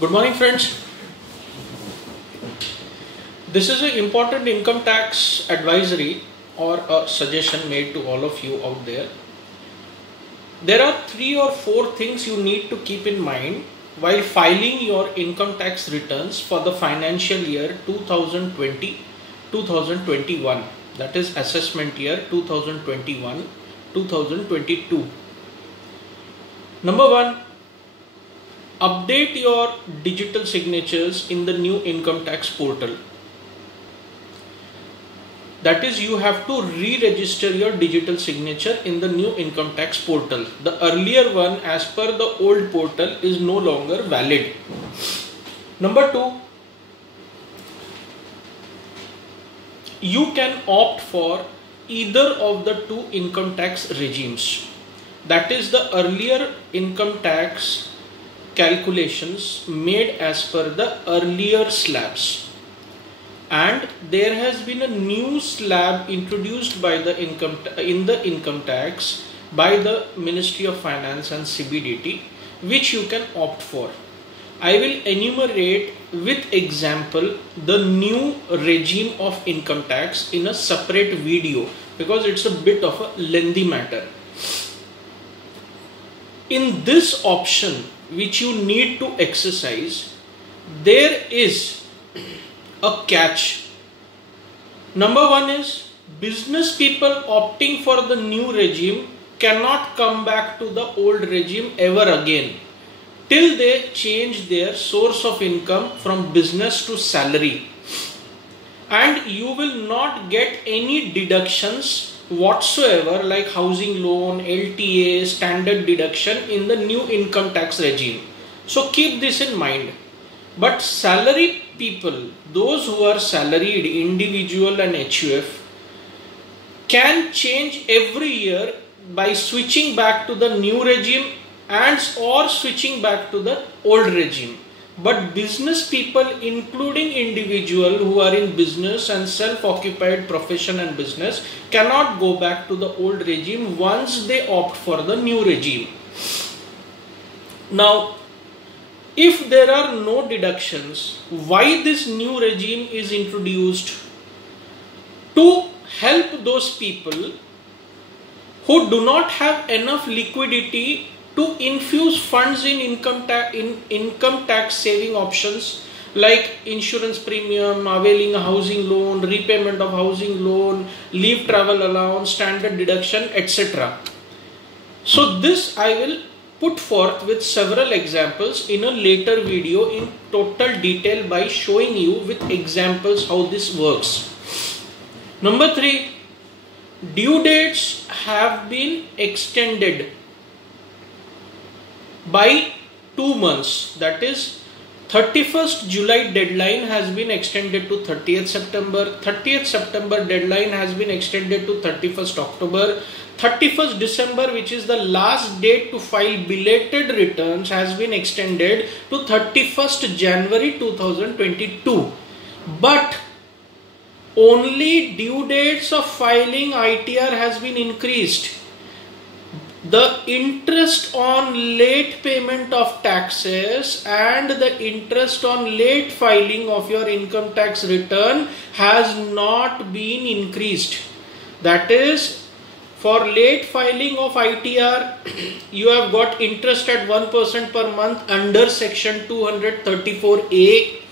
Good morning, friends. This is an important income tax advisory or a suggestion made to all of you out there. There are 3 or 4 things you need to keep in mind while filing your income tax returns for the financial year 2020-2021. That is assessment year 2021-2022. Number one, update your digital signatures in the new income tax portal. That is, you have to re-register your digital signature in the new income tax portal. The earlier one, as per the old portal, is no longer valid. Number two, you can opt for either of the two income tax regimes. That is, the earlier income tax calculations made as per the earlier slabs, and there has been a new slab introduced by the income tax by the Ministry of Finance and CBDT, which you can opt for. I will enumerate with example the new regime of income tax in a separate video because it's a bit of a lengthy matter. In this option, which you need to exercise, there is a catch. Number one is, business people opting for the new regime cannot come back to the old regime ever again till they change their source of income from business to salary, and you will not get any deductions whatsoever like housing loan, LTA, standard deduction in the new income tax regime. So keep this in mind. But salary people, those who are salaried, individual and HUF, can change every year by switching back to the new regime and or switching back to the old regime. But business people, including individual who are in business and self-occupied profession and business, cannot go back to the old regime once they opt for the new regime. Now, if there are no deductions, why this new regime is introduced? To help those people who do not have enough liquidity to infuse funds in income tax saving options like insurance premium, availing a housing loan, repayment of housing loan, leave travel allowance, standard deduction, etc. So this I will put forth with several examples in a later video in total detail by showing you with examples how this works. Number three, due dates have been extended by 2 months. That is, 31st July deadline has been extended to 30th September. 30th September deadline has been extended to 31st October. 31st December, which is the last date to file belated returns, has been extended to 31st January 2022. But only due dates of filing ITR has been increased. The interest on late payment of taxes and the interest on late filing of your income tax return has not been increased. That is, for late filing of ITR, you have got interest at 1% per month under section 234A.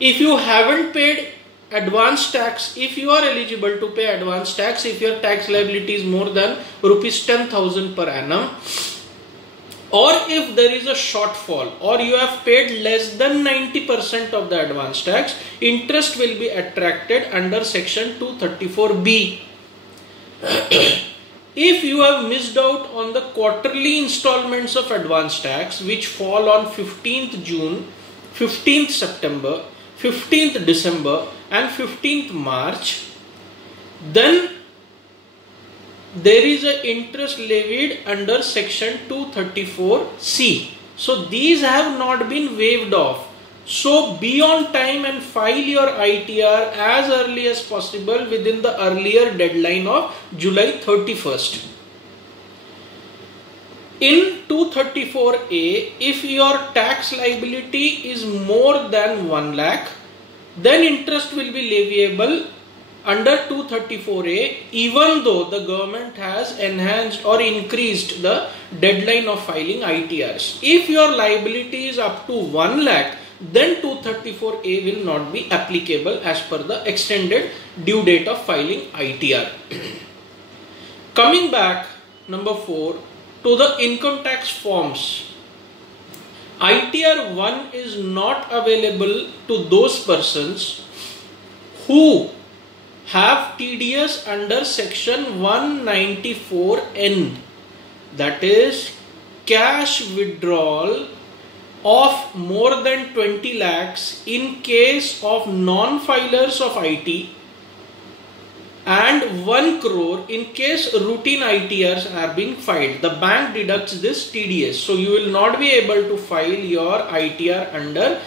If you haven't paid advance tax, if you are eligible to pay advance tax, if your tax liability is more than rupees 10,000 per annum, or if there is a shortfall, or you have paid less than 90% of the advance tax, interest will be attracted under section 234B. If you have missed out on the quarterly installments of advance tax which fall on 15th June, 15th September, 15th December and 15th March, then there is an interest levied under section 234C. So these have not been waived off. So be on time and file your ITR as early as possible within the earlier deadline of July 31st. In 234A, if your tax liability is more than 1 lakh, then interest will be leviable under 234A, even though the government has enhanced or increased the deadline of filing ITRs. If your liability is up to 1 lakh, then 234A will not be applicable as per the extended due date of filing ITR. Coming back, number 4, to the income tax forms. ITR 1 is not available to those persons who have TDS under section 194N, that is cash withdrawal of more than 20 lakhs in case of non-filers of IT, and 1 crore in case routine ITRs are being filed. The bank deducts this TDS. So you will not be able to file your ITR under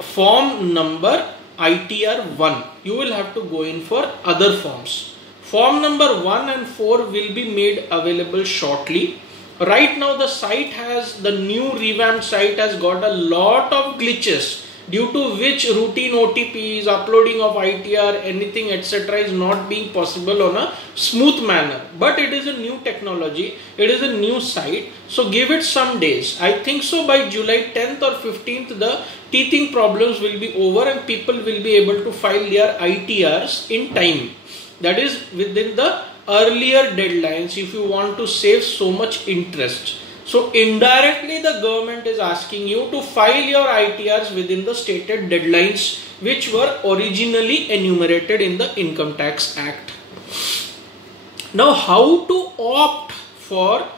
form number ITR 1. You will have to go in for other forms. Form number 1 and 4 will be made available shortly. Right now the new revamped site has got a lot of glitches, due to which routine OTPs, uploading of ITR, anything etc. is not being possible on a smooth manner. But it is a new technology, it is a new site, so give it some days. I think so by July 10th or 15th the teething problems will be over and people will be able to file their ITRs in time. That is within the earlier deadlines if you want to save so much interest. So indirectly the government is asking you to file your ITRs within the stated deadlines which were originally enumerated in the Income Tax Act. Now how to opt for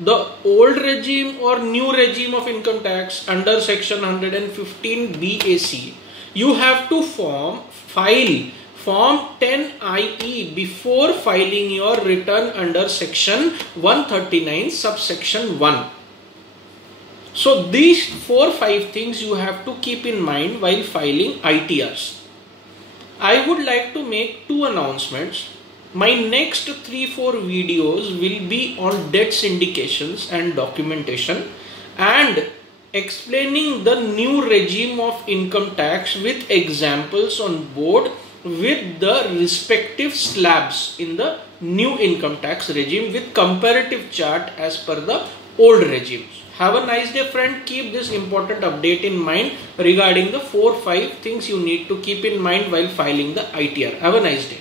the old regime or new regime of income tax under section 115 BAC? You have to file Form 10IE before filing your return under section 139 subsection 1. So these 4-5 things you have to keep in mind while filing ITRs. I would like to make 2 announcements. My next 3-4 videos will be on debt syndications and documentation and explaining the new regime of income tax with examples on board with the respective slabs in the new income tax regime with comparative chart as per the old regime. Have a nice day, friend. Keep this important update in mind regarding the 4-5 things you need to keep in mind while filing the ITR. Have a nice day.